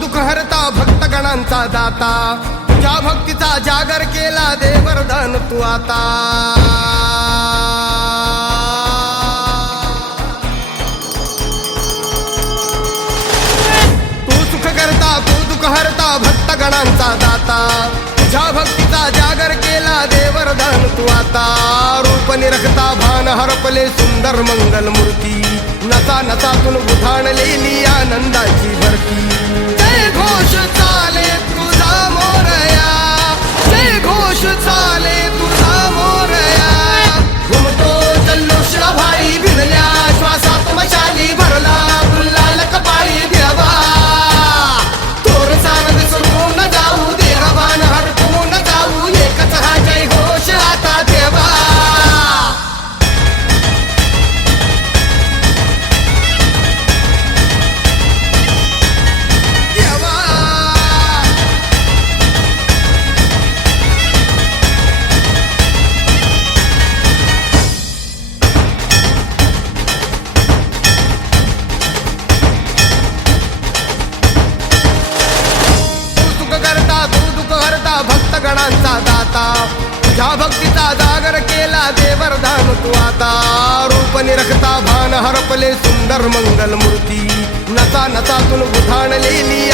दुःख हरता भक्तगणांचा दाता तुझ्या भक्तीचा जागर केला दे वरदान तू आता तू दुःख हरता भक्तगणांचा दाता तुझ्या भक्तीचा जागर केला दे वरदान तू आता रूप निरखता भान हरपले सुंदर मंगल मूर्ती नसा नसातून उधाणलेली आनंदाची भरती जय घोष चाले तुझा मोरया जय घोष चाले तुझा मोरया घुमतो जल्लोष भाई भिडल्या श्वासात मशाली भरला गुलाल कपाळी देवा भक्तगणांचा दाता तुझ्या भक्तीचा जागर केला दे वरदान तू आता रूप निरखता भान हरपले सुंदर मंगल मूर्ती नसा नसातून उधाणलेली